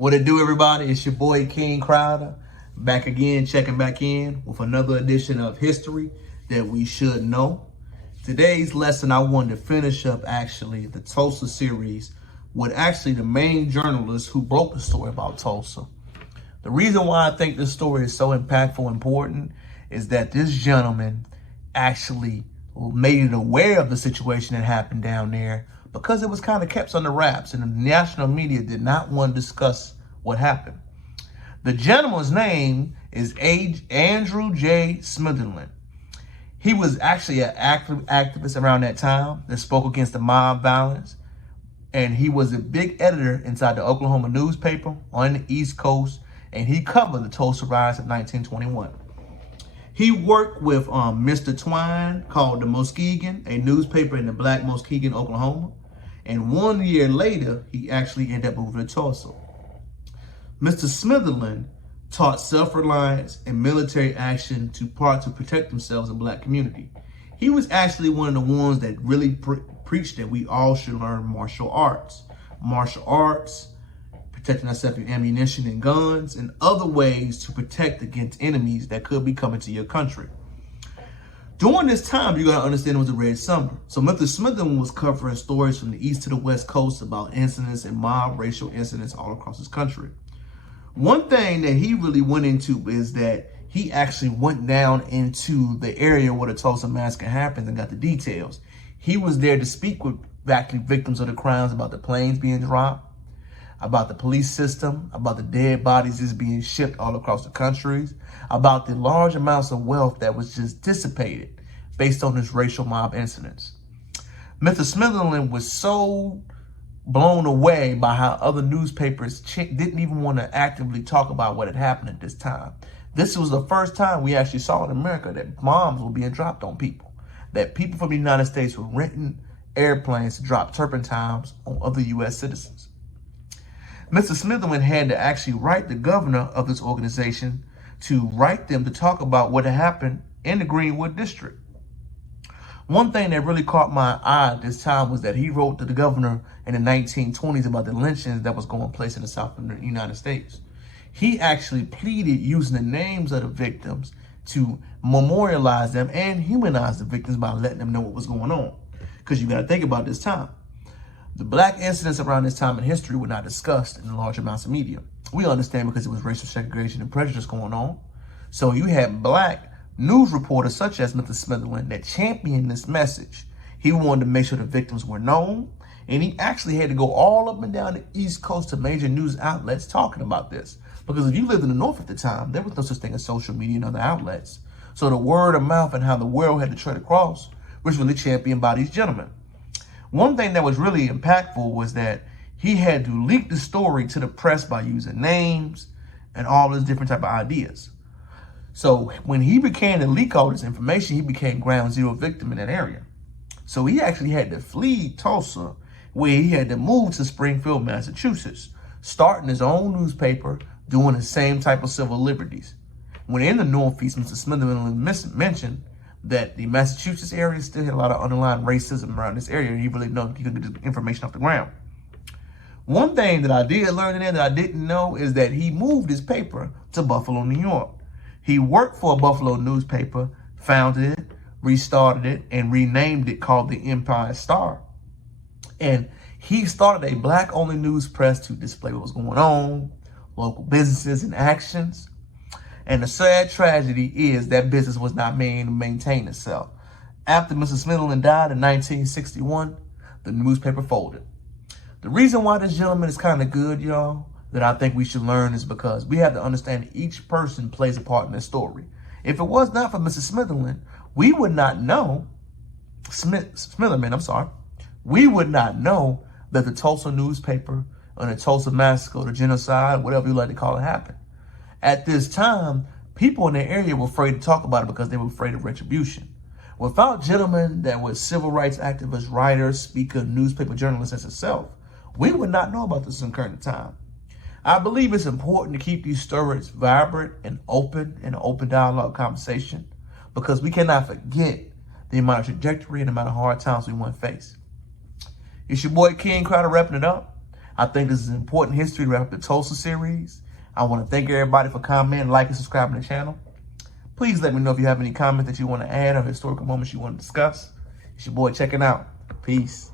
What it do, everybody? It's your boy King Crowder, back again, checking back in with another edition of History That We Should Know. Today's lesson, I wanted to finish up actually the Tulsa series with actually the main journalist who broke the story about Tulsa. The reason why I think this story is so impactful and important is that this gentleman actually made it aware of the situation that happened down there because it was kind of kept under wraps and the national media did not want to discuss what happened. The gentleman's name is Andrew J. Smitherman. He was actually an activist around that time that spoke against the mob violence. And he was a big editor inside the Oklahoma newspaper on the East Coast. And he covered the Tulsa riots of 1921. He worked with Mr. Twine called the Muskegon, a newspaper in the Black Muskegon, Oklahoma. And 1 year later, he actually ended up moving to Tulsa. Mr. Smitherman taught self-reliance and military action to protect themselves in Black community. He was actually one of the ones that really preached that we all should learn martial arts. Martial arts, protecting ourselves with ammunition and guns, and other ways to protect against enemies that could be coming to your country. During this time, you gotta understand it was a red summer. So Mr. Smitherman was covering stories from the east to the west coast about incidents and mob racial incidents all across this country. One thing that he really went into is that he actually went down into the area where the Tulsa massacre happened and got the details. He was there to speak with actually victims of the crimes about the planes being dropped, about the police system, about the dead bodies just being shipped all across the countries, about the large amounts of wealth that was just dissipated based on this racial mob incidents. Mr. Smitherland was so blown away by how other newspapers didn't even want to actively talk about what had happened at this time. This was the first time we actually saw in America that bombs were being dropped on people, that people from the United States were renting airplanes to drop turpentines on other U.S. citizens. Mr. Smitherman had to actually write the governor of this organization to write them to talk about what had happened in the Greenwood district. One thing that really caught my eye at this time was that he wrote to the governor in the 1920s about the lynchings that was going place in the South of the United States. He actually pleaded using the names of the victims to memorialize them and humanize the victims by letting them know what was going on. Because you got to think about this time. The Black incidents around this time in history were not discussed in large amounts of media. We understand because it was racial segregation and prejudice going on. So you had Black news reporters such as Mr. Smitherland that championed this message. He wanted to make sure the victims were known. And he actually had to go all up and down the East Coast to major news outlets talking about this. Because if you lived in the North at the time, there was no such thing as social media and other outlets. So the word of mouth and how the world had to tread across was really championed by these gentlemen. One thing that was really impactful was that he had to leak the story to the press by using names and all these different type of ideas. So when he began to leak all this information, he became ground zero victim in that area. So he actually had to flee Tulsa, where he had to move to Springfield, Massachusetts, starting his own newspaper, doing the same type of civil liberties. When in the Northeast, Mr. Smitherman mentioned that the Massachusetts area still had a lot of underlying racism around this area, and he really knew he could get the information off the ground. One thing that I did learn in there that I didn't know is that he moved his paper to Buffalo, New York. He worked for a Buffalo newspaper, founded it, restarted it, and renamed it called the Empire Star. And he started a Black-only news press to display what was going on, local businesses and actions. And the sad tragedy is that business was not made to maintain itself. After Mr. Smitherland died in 1961, the newspaper folded. The reason why this gentleman is kind of good, y'all, that I think we should learn is because we have to understand that each person plays a part in this story. If it was not for Mr. Smitherland, we would not know, we would not know that the Tulsa newspaper or the Tulsa massacre, the genocide, whatever you like to call it, happened. At this time, people in the area were afraid to talk about it because they were afraid of retribution. Without gentlemen that were civil rights activists, writers, speakers, newspaper journalists as himself, we would not know about this in current time. I believe it's important to keep these stories vibrant and open in an open dialogue conversation because we cannot forget the amount of trajectory and the amount of hard times we want to face. It's your boy King Crowder wrapping it up. I think this is important history to wrap up the Tulsa series. I want to thank everybody for commenting, liking, subscribing to the channel. Please let me know if you have any comments that you want to add or historical moments you want to discuss. It's your boy checking out. Peace.